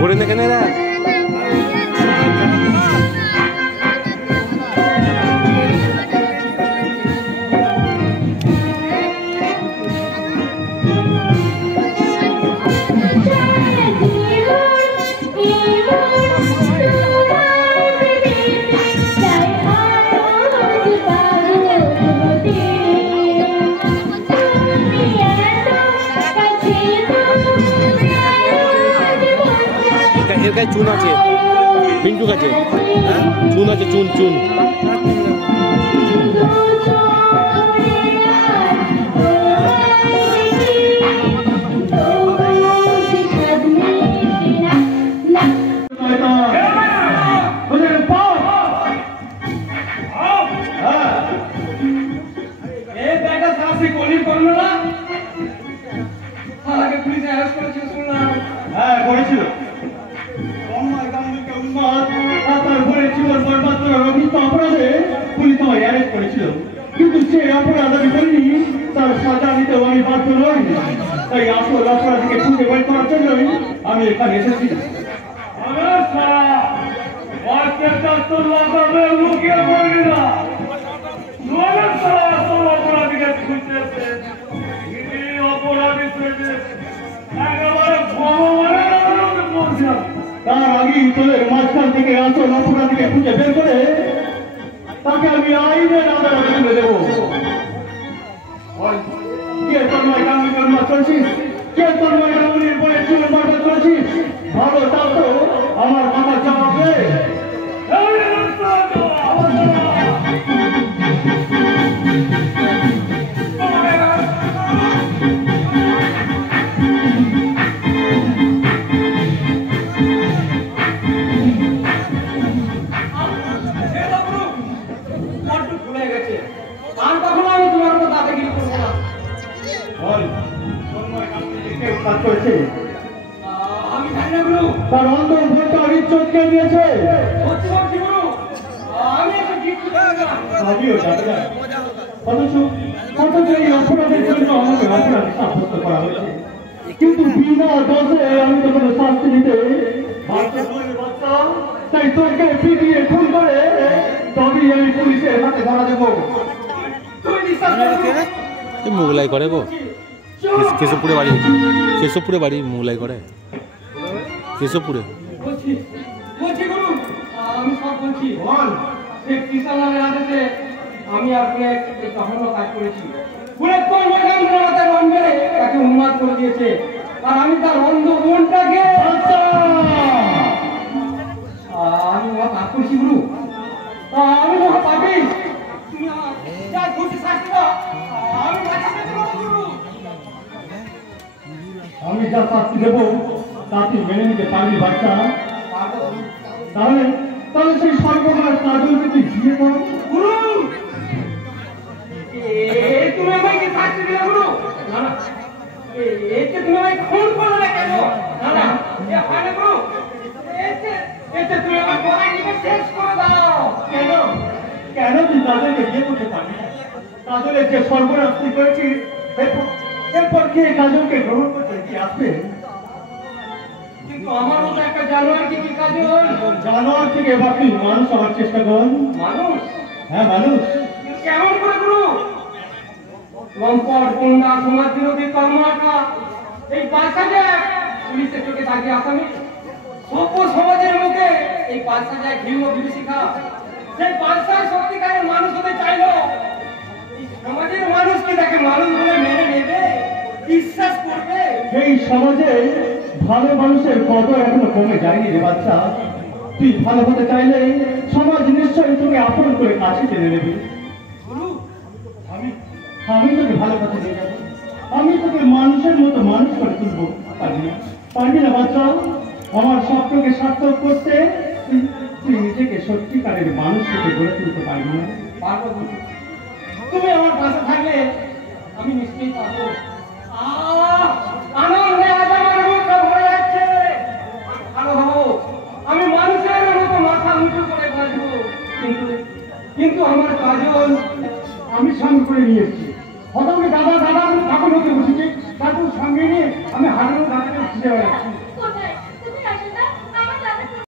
ঘুরে দেখে না চুন আছে পিন্টু কাছে চুন আছে চুন চুন কিন্তু সে অপরাধ আমি করিনি, তার সাজা নিতেও আমি বাধ্য নই। তাই আসল অপরাধীকে খুঁজে বের করার জন্যই আমি এখানে এসেছি। তার আগেই তোদের মাঝখান থেকে আসল অপরাধীকে খুঁজে বের করে তাকে আমি আইনের আদালতে তুলে দেবো। কে তন্ময় গাঙ্গুলি কর্মা চলছিস? কে তন্ময় গাঙ্গুলির বয়ে চুলে মারতে চলছিস? ভালো তাও তো আমার মাথার জবাব দে। তার অন্তর ভোটটা ইজ্জতকে দিয়েছে। কিন্তু বিনা দোষে আমি তো কোনো শাস্তি দিতে তাই তোকে পিটিয়ে খুন করে তবেই আমি পুলিশের হাতে ধরা দেবো। মোগলাই করে গো, কেশবপুরে বাড়ি, কেশবপুরে বাড়ি মোগলাই করে, কেশবপুরে। আমি আপনি কখনো কাজ করেছি, তাকে উন্মাদ করে দিয়েছে, আর আমি তার অন্ধ বোনটাকে আমি ওরা কাজ করেছি গুরু। আমি ওরা পাবি আমি যা শাস্তি দেবো তা তুই মেনে নিতে পারবি বাচ্চা? তাহলে তাহলে সেই সর্বনাশ কাজলকে তুই বিয়ে কর। গুরু তুমি আমাকে শাস্তি দিলে গুরু? না না, এতে তুমি আমাকে খুন করলে কেন? না না, এ হয় না গুরু, এতে তুমি আমার গলায় নিয়ে শেষ করে দাও। কেন কেন তুই কাজলকে বিয়ে করতে পারবি না? কাজলের যে সর্বনাশ তুই করেছিস, এরপর কে কাজলকে গ্রহণ করতে এগিয়ে আসবে? কিন্তু আমার মতো একটা জানোয়ার কি কাজল? জানোয়ার থেকে এবার তুই মানুষ হওয়ার চেষ্টা কর। মানুষ? হ্যাঁ মানুষ। কেমন করে গুরু? লম্পট, গুন্ডা, সমাজ বিরোধী কর্মটা এই বাচ্চাটা পুলিশের চোখে থাকে আসামি, সভ্য সমাজের মুখে এই বাচ্চাটা ঘৃণ্য বিভীষিকা। সেই বাচ্চার সত্যিকারের মানুষ হতে চাইলো, সমাজের মানুষকে তাকে মানুষ বলে মেনে নেবে, বিশ্বাস করবে? সেই সমাজে ভালো মানুষের কদর এখনো কমে যায়নি রে বাচ্চা। তুই ভালো হতে চাইলে সমাজ নিশ্চয়ই তোকে আপন করে কাছে টেনে নেবে। আমি তোকে ভালো কথা দিয়ে যাবো। তোকে মানুষের মতো মানুষ করে তুলবো। পারবি না বাচ্চা? আমার স্বপ্নকে সার্থক করতে তুই নিজেকে সত্যিকারের মানুষ থেকে গড়ে তুলতে পারবি না? পারবো বন্ধু। তুমি আমার পাশে থাকলে আমি নিশ্চয়ই পারবো। আনন্দে আজ আমার মুখ ভরে যাচ্ছে। ভালো হবো, আমি মানুষের মতো মাথা উঁচু করে বাঁচবো। কিন্তু আমার কাজল আমি সঙ্গে করে নিয়ে এসেছি। হঠাৎ দাদা দাদা ঠাকুর হতে বসেছি, তারপর সঙ্গে নিয়ে আমি হারানো দাদাকে খুঁজে বেড়াচ্ছি।